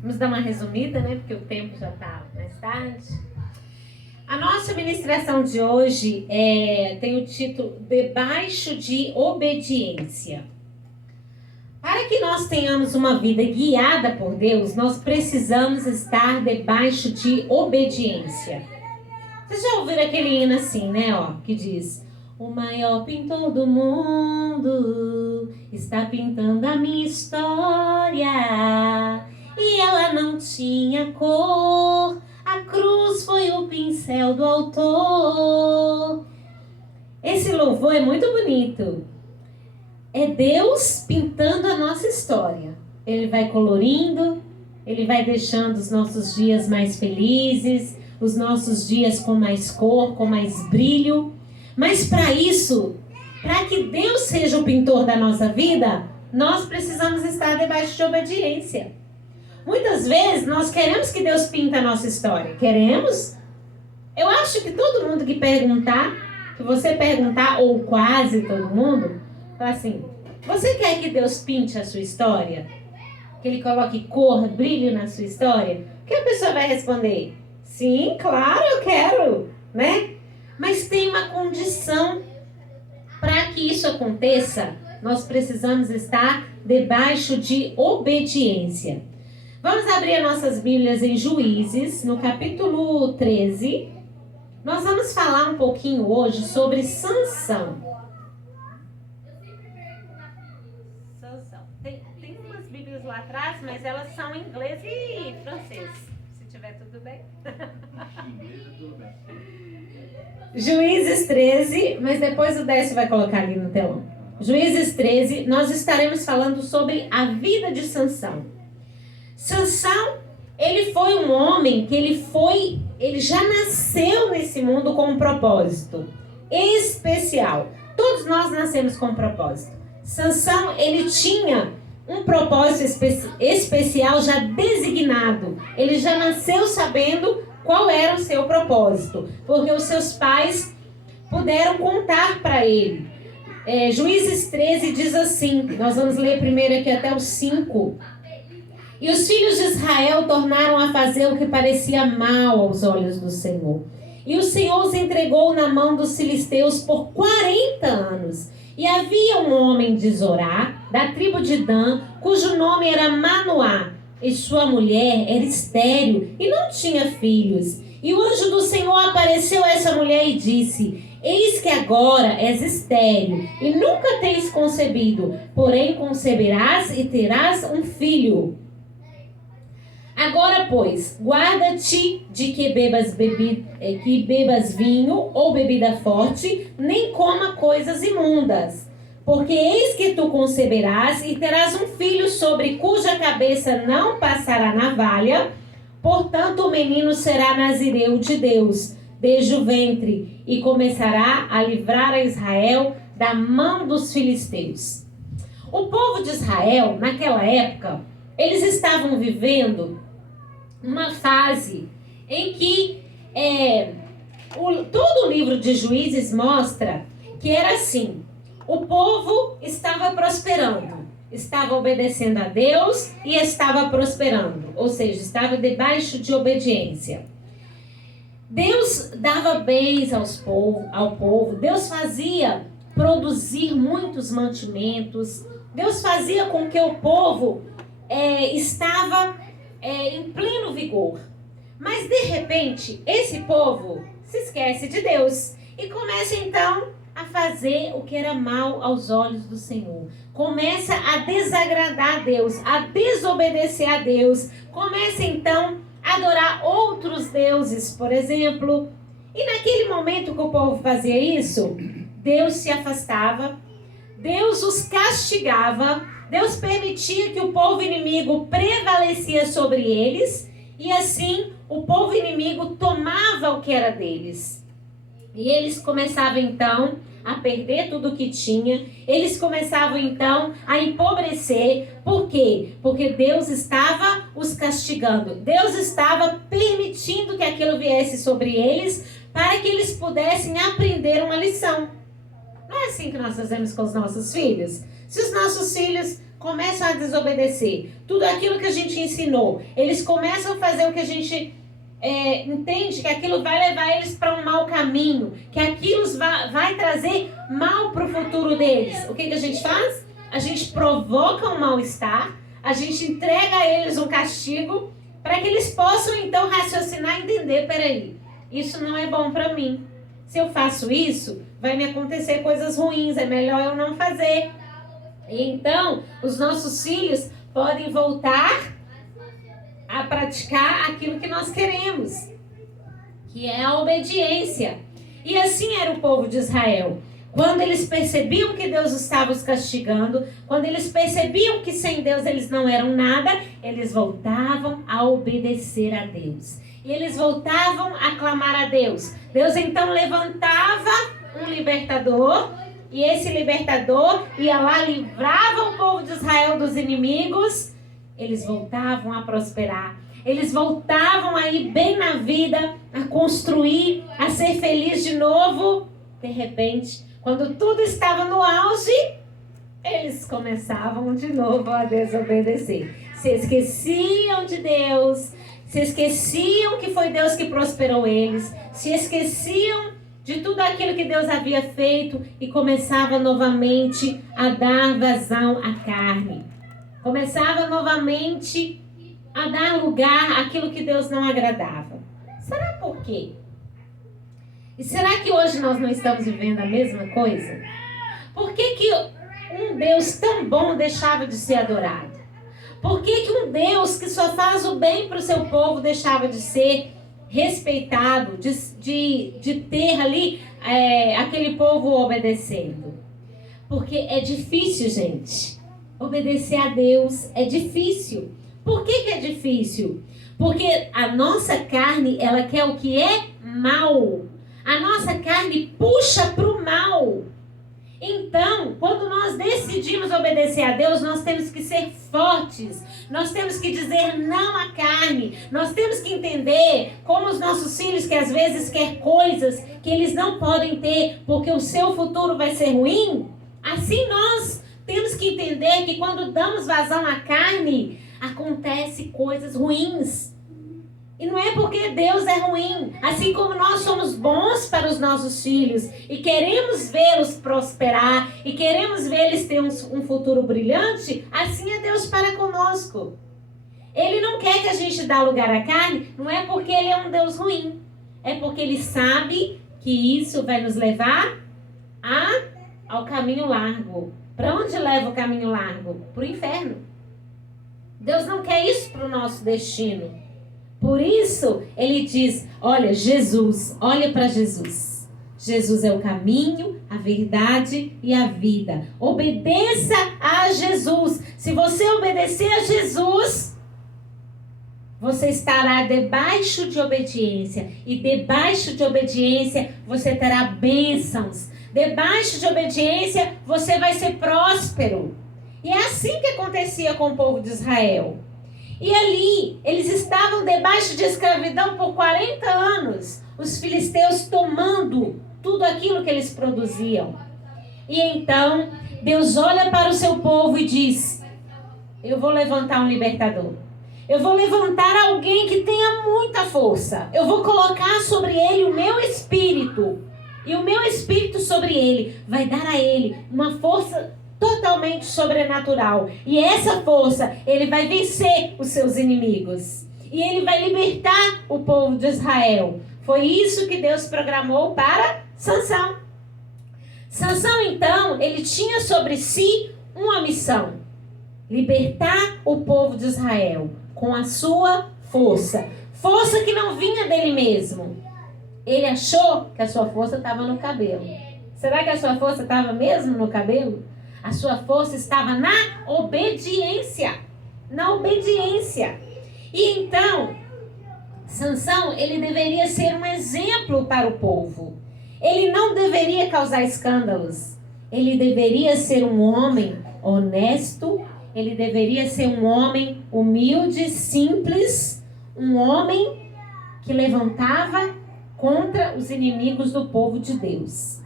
Vamos dar uma resumida, né? Porque o tempo já está mais tarde. A nossa ministração de hoje tem o título Debaixo de Obediência. Para que nós tenhamos uma vida guiada por Deus, nós precisamos estar debaixo de obediência. Vocês já ouviram aquele hino assim, né? Que diz: o maior pintor do mundo está pintando a minha história e ela não tinha cor. A cruz foi o pincel do autor. Esse louvor é muito bonito. É Deus pintando a nossa história. Ele vai colorindo, Ele vai deixando os nossos dias mais felizes, os nossos dias com mais cor, com mais brilho. Mas para isso, para que Deus seja o pintor da nossa vida, nós precisamos estar debaixo de obediência. Muitas vezes nós queremos que Deus pinta a nossa história. Queremos? Eu acho que todo mundo que você perguntar, ou quase todo mundo, fala assim: você quer que Deus pinte a sua história? Que Ele coloque cor, brilho na sua história? O que a pessoa vai responder? Sim, claro, eu quero, né? Mas tem uma condição. Para que isso aconteça, nós precisamos estar debaixo de obediência. Vamos abrir as nossas Bíblias em Juízes, no capítulo 13. Nós vamos falar um pouquinho hoje sobre Sansão. Tem umas Bíblias lá atrás, mas elas são em inglês e francês. Se tiver tudo bem. Inglês é tudo bem. Juízes 13, mas depois o Décio vai colocar ali no telão. Juízes 13, nós estaremos falando sobre a vida de Sansão. Sansão, ele foi um homem que ele já nasceu nesse mundo com um propósito especial. Todos nós nascemos com um propósito. Sansão, ele tinha um propósito especial já designado. Ele já nasceu sabendo qual era o seu propósito, porque os seus pais puderam contar para ele. Juízes 13 diz assim, nós vamos ler primeiro aqui até o 5. E os filhos de Israel tornaram a fazer o que parecia mal aos olhos do Senhor. E o Senhor os entregou na mão dos filisteus por 40 anos. E havia um homem de Zorá, da tribo de Dan, cujo nome era Manoá. E sua mulher era estéril e não tinha filhos. E o anjo do Senhor apareceu a essa mulher e disse: eis que agora és estéril e nunca tens concebido, porém conceberás e terás um filho. Agora, pois, guarda-te de que bebas vinho ou bebida forte, nem coma coisas imundas. Porque eis que tu conceberás e terás um filho sobre cuja cabeça não passará navalha. Portanto, o menino será nazireu de Deus, desde o ventre, e começará a livrar a Israel da mão dos filisteus. O povo de Israel, naquela época, eles estavam vivendo uma fase em que todo o livro de Juízes mostra que era assim: o povo estava prosperando, estava obedecendo a Deus e estava prosperando, ou seja, estava debaixo de obediência. Deus dava bens ao povo, Deus fazia produzir muitos mantimentos, Deus fazia com que o povo estava em pleno vigor. Mas de repente esse povo se esquece de Deus e começa então a fazer o que era mal aos olhos do Senhor. Começa a desagradar a Deus, a desobedecer a Deus. Começa então a adorar outros deuses, por exemplo. E naquele momento que o povo fazia isso, Deus se afastava, Deus os castigava, Deus permitia que o povo inimigo prevalecia sobre eles, e assim o povo inimigo tomava o que era deles. E eles começavam então a perder tudo o que tinha, eles começavam então a empobrecer. Por quê? Porque Deus estava os castigando, Deus estava permitindo que aquilo viesse sobre eles, para que eles pudessem aprender uma lição. Não é assim que nós fazemos com os nossos filhos? Se os nossos filhos começam a desobedecer. Tudo aquilo que a gente ensinou, eles começam a fazer o que a gente entende que aquilo vai levar eles para um mau caminho, que aquilo vai trazer mal para o futuro deles. O que a gente faz? A gente provoca um mal-estar, a gente entrega a eles um castigo para que eles possam então raciocinar e entender, peraí, isso não é bom para mim. Se eu faço isso, vai me acontecer coisas ruins, é melhor eu não fazer. E então, os nossos filhos podem voltar a praticar aquilo que nós queremos, que é a obediência. E assim era o povo de Israel. Quando eles percebiam que Deus estava os castigando, quando eles percebiam que sem Deus eles não eram nada, eles voltavam a obedecer a Deus. E eles voltavam a clamar a Deus. Deus então levantava um libertador, e esse libertador ia lá, livrava o povo de Israel dos inimigos. Eles voltavam a prosperar. Eles voltavam a ir bem na vida, a construir, a ser feliz de novo. De repente, quando tudo estava no auge, eles começavam de novo a desobedecer. Se esqueciam de Deus, se esqueciam que foi Deus que prosperou eles, se esqueciam de tudo aquilo que Deus havia feito e começavam novamente a dar vazão à carne. Começava novamente a dar lugar àquilo que Deus não agradava. Será por quê? E será que hoje nós não estamos vivendo a mesma coisa? Por que um Deus tão bom deixava de ser adorado? Por que um Deus que só faz o bem para o seu povo deixava de ser respeitado, de ter ali aquele povo obedecendo? Porque é difícil, gente. Obedecer a Deus é difícil. Por que é difícil? Porque a nossa carne, ela quer o que é mal. A nossa carne puxa para o mal. Então, quando nós decidimos obedecer a Deus, nós temos que ser fortes. Nós temos que dizer não à carne. Nós temos que entender como os nossos filhos, que às vezes querem coisas que eles não podem ter, porque o seu futuro vai ser ruim. Assim nós temos que entender que quando damos vazão à carne, acontecem coisas ruins. E não é porque Deus é ruim. Assim como nós somos bons para os nossos filhos e queremos vê-los prosperar e queremos vê-los ter um futuro brilhante, assim é Deus para conosco. Ele não quer que a gente dê lugar à carne, não é porque Ele é um Deus ruim. É porque Ele sabe que isso vai nos levar ao caminho largo. Para onde leva o caminho largo? Para o inferno. Deus não quer isso para o nosso destino. Por isso, Ele diz, olha, Jesus, olha para Jesus. Jesus é o caminho, a verdade e a vida. Obedeça a Jesus. Se você obedecer a Jesus, você estará debaixo de obediência. E debaixo de obediência, você terá bênçãos. Debaixo de obediência, você vai ser próspero. E é assim que acontecia com o povo de Israel. E ali, eles estavam debaixo de escravidão por 40 anos. Os filisteus tomando tudo aquilo que eles produziam. E então, Deus olha para o seu povo e diz, eu vou levantar um libertador. Eu vou levantar alguém que tenha muita força. Eu vou colocar sobre ele o meu espírito. E o meu espírito sobre ele vai dar a ele uma força totalmente sobrenatural. E essa força, ele vai vencer os seus inimigos. E ele vai libertar o povo de Israel. Foi isso que Deus programou para Sansão. Sansão, então, ele tinha sobre si uma missão. Libertar o povo de Israel com a sua força. Força que não vinha dele mesmo. Ele achou que a sua força estava no cabelo. Será que a sua força estava mesmo no cabelo? A sua força estava na obediência. Na obediência. E então, Sansão, ele deveria ser um exemplo para o povo. Ele não deveria causar escândalos. Ele deveria ser um homem honesto. Ele deveria ser um homem humilde, simples. Um homem que levantava contra os inimigos do povo de Deus.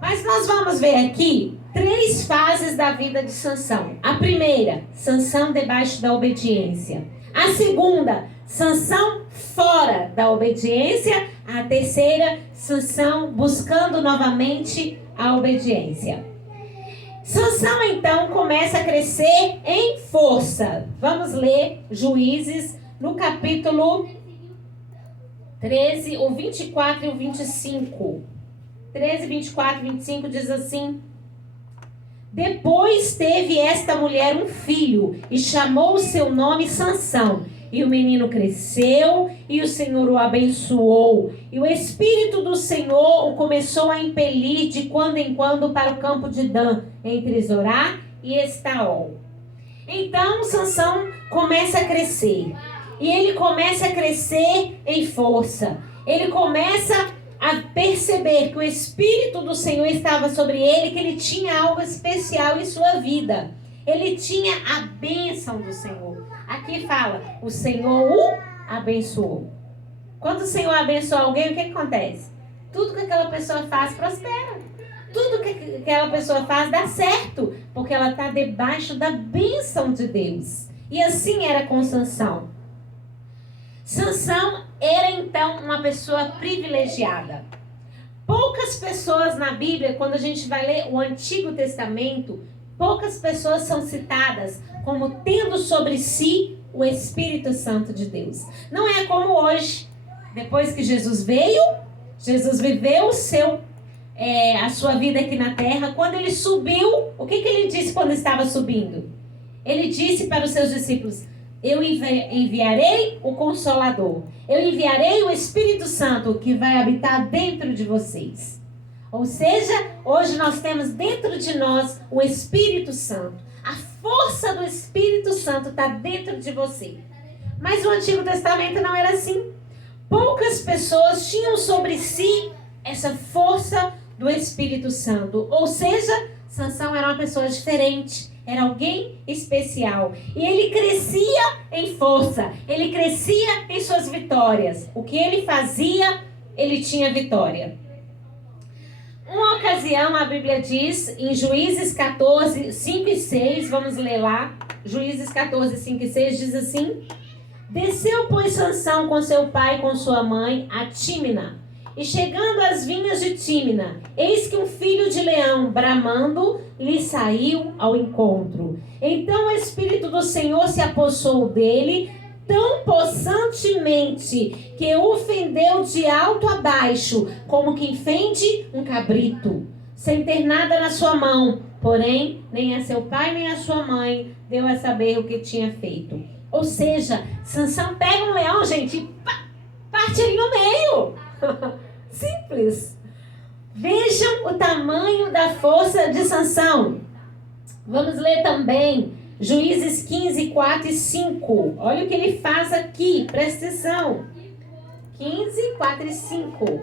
Mas nós vamos ver aqui 3 fases da vida de Sansão. A primeira, Sansão debaixo da obediência. A segunda, Sansão fora da obediência. A terceira, Sansão buscando novamente a obediência. Sansão então começa a crescer em força. Vamos ler Juízes no capítulo 13, o 24 e o 25. 13, 24 e 25 diz assim: Depois teve esta mulher um filho e chamou o seu nome Sansão. E o menino cresceu e o Senhor o abençoou. E o Espírito do Senhor o começou a impelir de quando em quando para o campo de Dan, entre Zorá e Estaol. Então Sansão começa a crescer. E ele começa a crescer em força. Ele começa a perceber que o Espírito do Senhor estava sobre ele, que ele tinha algo especial em sua vida. Ele tinha a bênção do Senhor. Aqui fala, o Senhor o abençoou. Quando o Senhor abençoa alguém, o que acontece? Tudo que aquela pessoa faz prospera. Tudo que aquela pessoa faz dá certo, porque ela está debaixo da bênção de Deus. E assim era com Sansão. Sansão era então uma pessoa privilegiada. Poucas pessoas na Bíblia, quando a gente vai ler o Antigo Testamento, poucas pessoas são citadas como tendo sobre si o Espírito Santo de Deus. Não é como hoje. Depois que Jesus veio, Jesus viveu a sua vida aqui na terra. Quando ele subiu, o que ele disse quando estava subindo? Ele disse para os seus discípulos: eu enviarei o Consolador. Eu enviarei o Espírito Santo que vai habitar dentro de vocês. Ou seja, hoje nós temos dentro de nós o Espírito Santo. A força do Espírito Santo está dentro de você. Mas o Antigo Testamento não era assim. Poucas pessoas tinham sobre si essa força do Espírito Santo. Ou seja, Sansão era uma pessoa diferente. Era alguém especial. E ele crescia em força. Ele crescia em suas vitórias. O que ele fazia, ele tinha vitória. Uma ocasião, a Bíblia diz, em Juízes 14, 5 e 6, vamos ler lá. Juízes 14, 5 e 6 diz assim: Desceu, pois, Sansão com seu pai e com sua mãe a Tímina. E chegando às vinhas de Tímina, eis que um filho de leão, bramando, lhe saiu ao encontro. Então o Espírito do Senhor se apossou dele, tão possantemente, que o fendeu de alto a baixo, como quem fende um cabrito, sem ter nada na sua mão. Porém, nem a seu pai, nem a sua mãe deu a saber o que tinha feito. Ou seja, Sansão pega um leão, gente, e parte ele no meio. Simples. Vejam o tamanho da força de Sansão. Vamos ler também Juízes 15, 4 e 5. Olha o que ele faz aqui, presta atenção. 15, 4 e 5.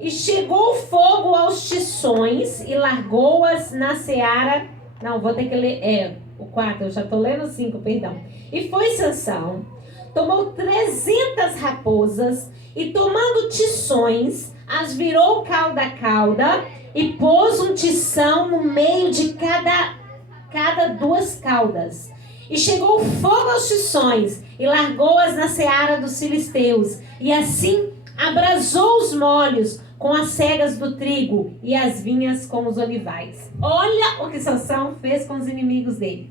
E chegou fogo aos tições e largou-as na seara. Não, vou ter que ler. O 4, eu já estou lendo o 5, perdão. E foi Sansão, tomou 300 raposas e tomando tições, as virou cauda a cauda e pôs um tição no meio de cada 2 caudas. E chegou fogo aos tições e largou-as na seara dos filisteus. E assim abrasou os molhos com as cegas do trigo e as vinhas com os olivais. Olha o que Sansão fez com os inimigos dele.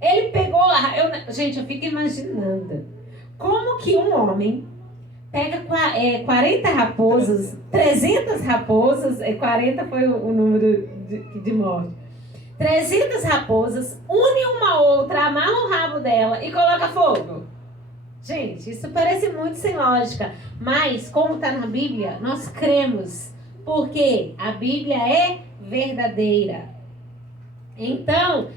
Ele pegou... Gente, eu fico imaginando como que um homem pega 40 raposas, 300 raposas, 40 foi o número de morte. 300 raposas, une uma a outra, amarra o rabo dela e coloca fogo. Gente, isso parece muito sem lógica, mas como está na Bíblia, nós cremos, porque a Bíblia é verdadeira. Então,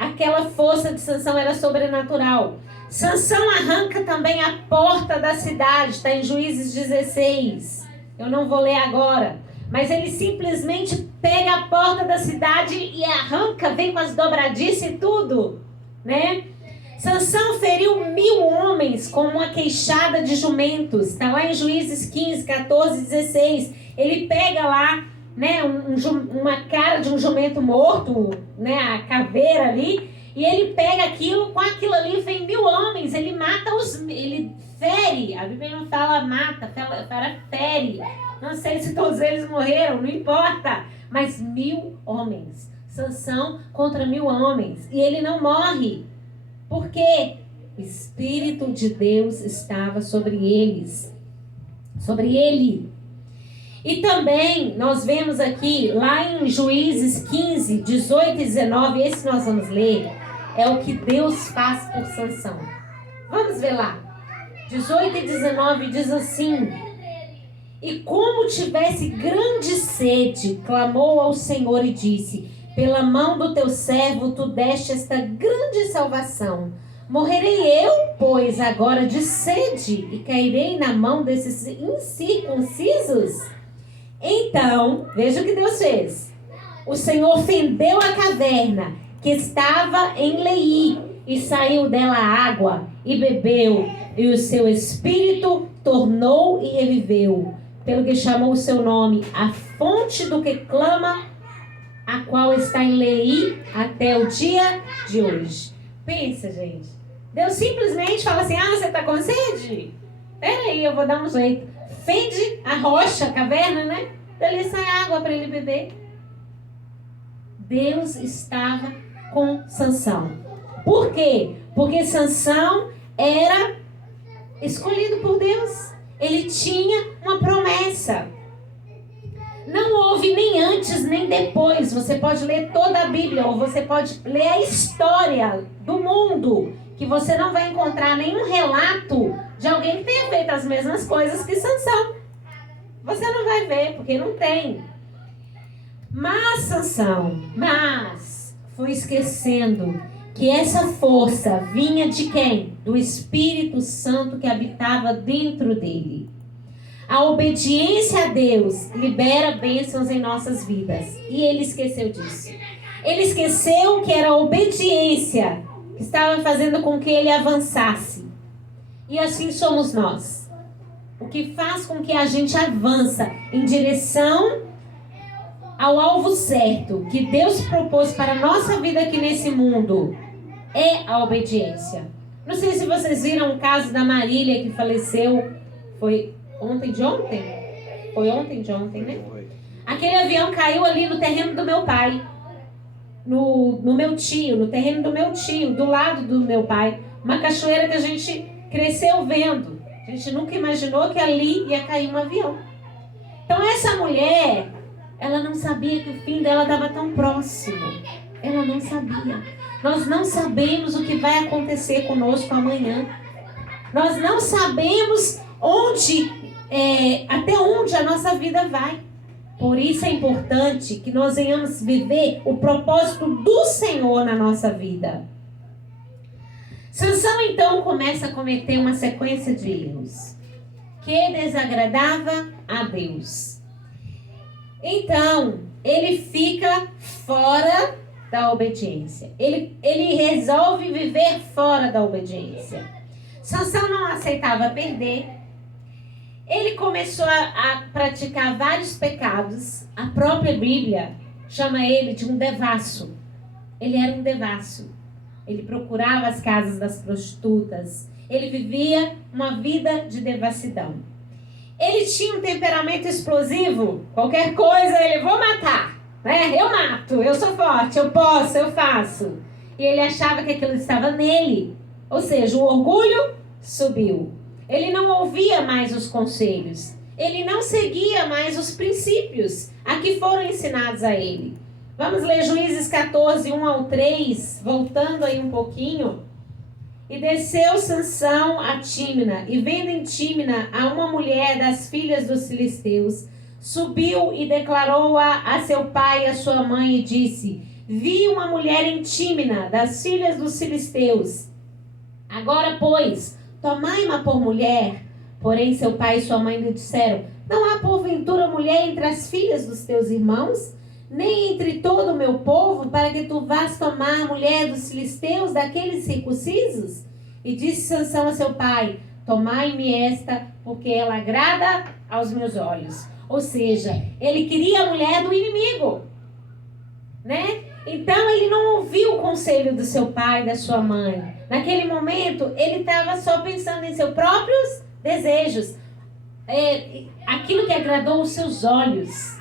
aquela força de Sansão era sobrenatural. Sansão arranca também a porta da cidade, está em Juízes 16. Eu não vou ler agora, mas ele simplesmente pega a porta da cidade e arranca, vem com as dobradiças e tudo, né? Sansão feriu 1000 homens com uma queixada de jumentos. Está lá em Juízes 15, 14 e 16. Ele pega lá, né, uma cara de um jumento morto, né, a caveira ali, e ele pega aquilo, com aquilo ali vem 1000 homens, ele mata ele fere, a Bíblia não fala mata, fala fere. Não sei se todos eles morreram, não importa, mas 1000 homens. Sansão contra 1000 homens, e ele não morre. Por quê? O Espírito de Deus estava sobre eles, sobre ele. E também nós vemos aqui, lá em Juízes 15, 18 e 19, esse nós vamos ler, é o que Deus faz por Sansão. Vamos ver lá. 18 e 19 diz assim: e como tivesse grande sede, clamou ao Senhor e disse: pela mão do teu servo tu deste esta grande salvação. Morrerei eu, pois, agora de sede, e cairei na mão desses incircuncisos? Então, veja o que Deus fez. O Senhor fendeu a caverna que estava em Leí, e saiu dela água, e bebeu, e o seu espírito tornou e reviveu, pelo que chamou o seu nome, a fonte do que clama, a qual está em Leí até o dia de hoje. Pensa, gente. Deus simplesmente fala assim: você está com sede? Peraí, eu vou dar um jeito. Fende a rocha, a caverna, né? Dali sai água para ele beber. Deus estava com Sansão. Por quê? Porque Sansão era escolhido por Deus. Ele tinha uma promessa. Não houve nem antes nem depois. Você pode ler toda a Bíblia, ou você pode ler a história do mundo, que você não vai encontrar nenhum relato de alguém que tenha feito as mesmas coisas que Sansão. Você não vai ver, porque não tem. Mas Sansão, foi esquecendo que essa força vinha de quem? Do Espírito Santo que habitava dentro dele. A obediência a Deus libera bênçãos em nossas vidas. E ele esqueceu disso. Ele esqueceu que era a obediência que estava fazendo com que ele avançasse. E assim somos nós. O que faz com que a gente avança em direção ao alvo certo que Deus propôs para a nossa vida aqui nesse mundo é a obediência. Não sei se vocês viram o caso da Marília que faleceu. Foi ontem de ontem? Foi ontem de ontem, né? Aquele avião caiu ali no terreno do meu pai. No meu tio, no terreno do meu tio, do lado do meu pai. Uma cachoeira que a gente cresceu vendo. A gente nunca imaginou que ali ia cair um avião. Então essa mulher, ela não sabia que o fim dela estava tão próximo. Ela não sabia. Nós não sabemos o que vai acontecer conosco amanhã. Nós não sabemos até onde a nossa vida vai. Por isso é importante que nós venhamos viver o propósito do Senhor na nossa vida. Sansão então começa a cometer uma sequência de erros que desagradava a Deus. Então, ele fica fora da obediência. Ele resolve viver fora da obediência. Sansão não aceitava perder. Ele começou a praticar vários pecados. A própria Bíblia chama ele de um devasso. Ele era um devasso. Ele procurava as casas das prostitutas. Ele vivia uma vida de devassidão. Ele tinha um temperamento explosivo. Qualquer coisa ele, vou matar. Né? Eu mato, eu sou forte, eu posso, eu faço. E ele achava que aquilo estava nele. Ou seja, o orgulho subiu. Ele não ouvia mais os conselhos. Ele não seguia mais os princípios a que foram ensinados a ele. Vamos ler Juízes 14, 1 ao 3, voltando aí um pouquinho. E desceu Sansão a Tímina, e vendo em Tímina a uma mulher das filhas dos filisteus, subiu e declarou-a a seu pai e a sua mãe, e disse: vi uma mulher em Tímina, das filhas dos filisteus. Agora, pois, tomai-ma por mulher. Porém, seu pai e sua mãe lhe disseram: não há porventura mulher entre as filhas dos teus irmãos, nem entre todo o meu povo, para que tu vás tomar a mulher dos filisteus, daqueles circuncisos? E disse Sansão a seu pai: tomai-me esta, porque ela agrada aos meus olhos. Ou seja, ele queria a mulher do inimigo, né? Então ele não ouviu o conselho do seu pai, da sua mãe. Naquele momento, ele estava só pensando em seus próprios desejos. Aquilo que agradou os seus olhos.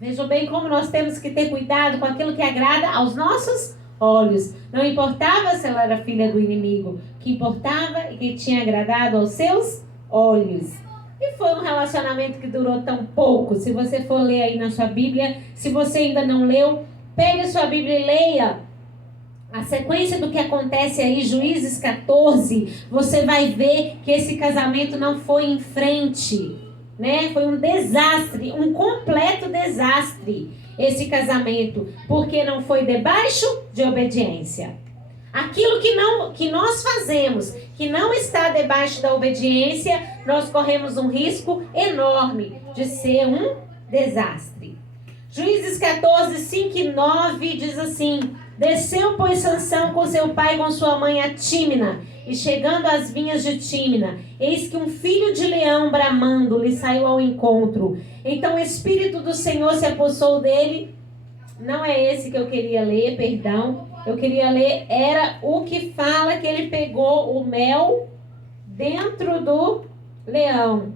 Vejam bem como nós temos que ter cuidado com aquilo que agrada aos nossos olhos. Não importava se ela era filha do inimigo. O que importava é que tinha agradado aos seus olhos. E foi um relacionamento que durou tão pouco. Se você for ler aí na sua Bíblia, se você ainda não leu, pegue a sua Bíblia e leia a sequência do que acontece aí, Juízes 14. Você vai ver que esse casamento não foi em frente, né? Foi um desastre, um completo desastre esse casamento, porque não foi debaixo de obediência. Aquilo que nós fazemos, que não está debaixo da obediência, nós corremos um risco enorme de ser um desastre. Juízes 14, 5 e 9 diz assim: desceu, pois, Sansão com seu pai e com sua mãe a Tímina, e chegando às vinhas de Tímina, eis que um filho de leão bramando lhe saiu ao encontro. Então o Espírito do Senhor se apossou dele. Não é esse que eu queria ler, perdão. Eu queria ler, era o que fala que ele pegou o mel dentro do leão.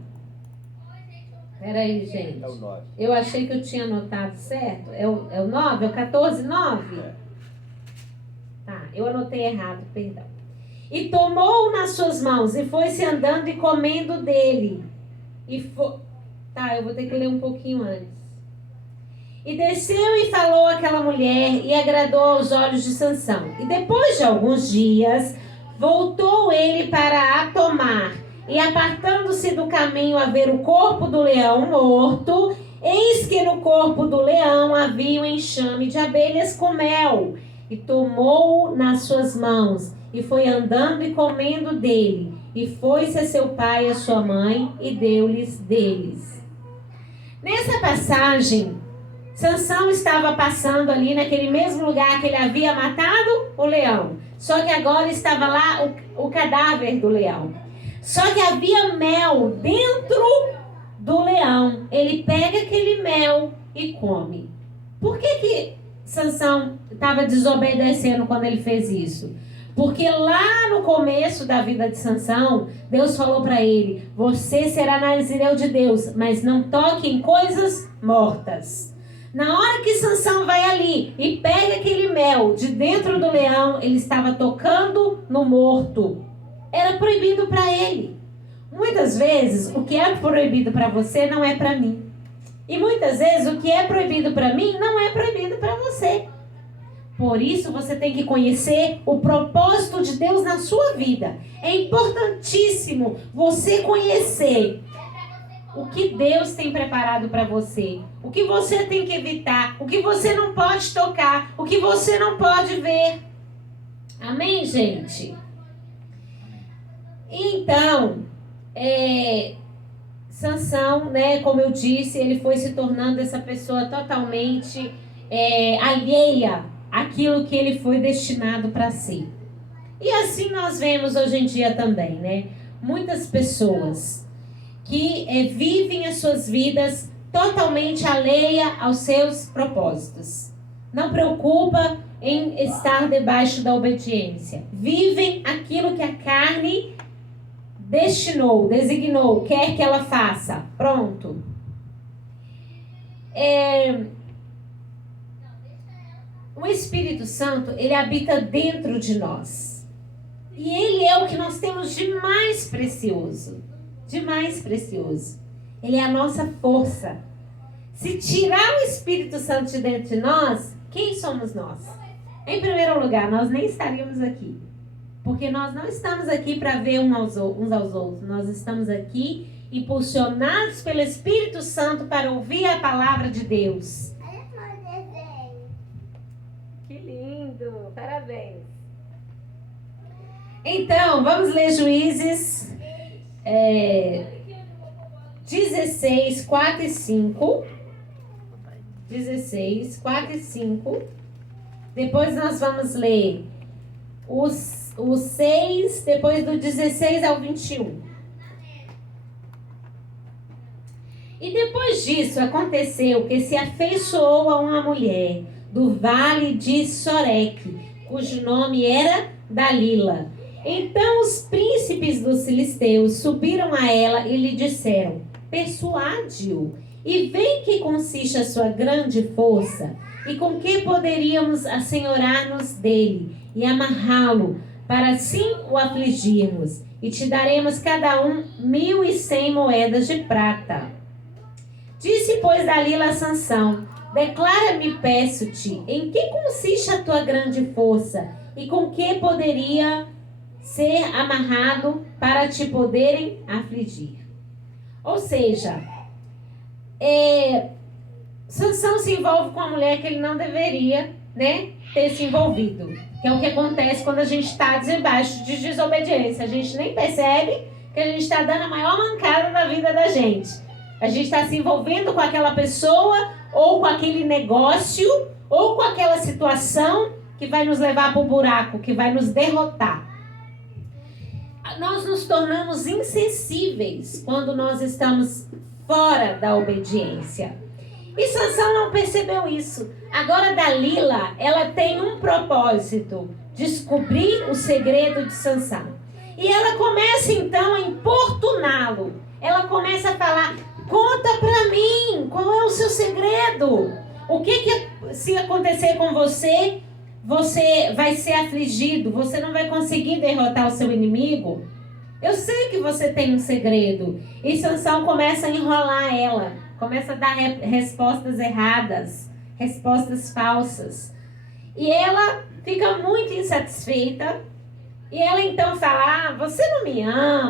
Peraí, gente. É o 9. Eu achei que eu tinha anotado certo. É o 9? É o 14, 9? É. Tá, eu anotei errado, perdão. E tomou-o nas suas mãos e foi-se andando e comendo dele. Tá, eu vou ter que ler um pouquinho antes. E desceu e falou àquela mulher e agradou aos olhos de Sansão. E depois de alguns dias, voltou ele para a tomar. E apartando-se do caminho a ver o corpo do leão morto, eis que no corpo do leão havia um enxame de abelhas com mel. E tomou-o nas suas mãos, e foi andando e comendo dele. E foi-se a seu pai e a sua mãe, e deu-lhes deles. Nessa passagem, Sansão estava passando ali naquele mesmo lugar que ele havia matado o leão. Só que agora estava lá o cadáver do leão. Só que havia mel dentro do leão. Ele pega aquele mel e come. Por que Sansão estava desobedecendo quando ele fez isso? Porque lá no começo da vida de Sansão, Deus falou para ele: você será nazireu de Deus, mas não toque em coisas mortas. Na hora que Sansão vai ali e pega aquele mel de dentro do leão, ele estava tocando no morto. Era proibido para ele. Muitas vezes, o que é proibido para você não é para mim. E muitas vezes, o que é proibido para mim não é proibido para você. Por isso, você tem que conhecer o propósito de Deus na sua vida. É importantíssimo você conhecer o que Deus tem preparado para você. O que você tem que evitar. O que você não pode tocar. O que você não pode ver. Amém, gente? Então, Sansão, né, como eu disse, ele foi se tornando essa pessoa totalmente alheia àquilo que ele foi destinado para ser. E assim nós vemos hoje em dia também, né? Muitas pessoas que vivem as suas vidas totalmente alheia aos seus propósitos. Não preocupa em estar debaixo da obediência. Vivem aquilo que a carne designou, quer que ela faça. Pronto. O Espírito Santo, ele habita dentro de nós. E ele é o que nós temos de mais precioso. De mais precioso. Ele é a nossa força. Se tirar o Espírito Santo de dentro de nós, quem somos nós? Em primeiro lugar, nós nem estaríamos aqui. Porque nós não estamos aqui para ver uns aos outros. Nós estamos aqui impulsionados pelo Espírito Santo para ouvir a palavra de Deus. Que lindo! Parabéns! Então, vamos ler Juízes 16, 4 e 5. 16, 4 e 5. Depois nós vamos ler os 6, depois do 16 ao 21. E depois disso aconteceu que se afeiçoou a uma mulher do vale de Soreque, cujo nome era Dalila. Então os príncipes dos filisteus subiram a ela e lhe disseram: persuade-o, e vê em que consiste a sua grande força, e com que poderíamos assenhorar-nos dele e amarrá-lo, para assim o afligirmos, e te daremos cada um 1.100 moedas de prata. Disse, pois, Dalila a Sansão: declara-me, peço-te, em que consiste a tua grande força, e com que poderia ser amarrado para te poderem afligir. Ou seja, Sansão se envolve com uma mulher que ele não deveria, né, ter se envolvido. Que é o que acontece quando a gente está debaixo de desobediência. A gente nem percebe que a gente está dando a maior mancada da vida da gente. A gente está se envolvendo com aquela pessoa, ou com aquele negócio, ou com aquela situação que vai nos levar para o buraco, que vai nos derrotar. Nós nos tornamos insensíveis quando nós estamos fora da obediência. E Sansão não percebeu isso. Agora Dalila, ela tem um propósito: descobrir o segredo de Sansão. E ela começa então a importuná-lo. Ela começa a falar: conta pra mim, qual é o seu segredo? O que se acontecer com você, você vai ser afligido, você não vai conseguir derrotar o seu inimigo? Eu sei que você tem um segredo. E Sansão começa a enrolar ela, começa a dar respostas erradas, respostas falsas. E ela fica muito insatisfeita. E ela então fala: você não me ama.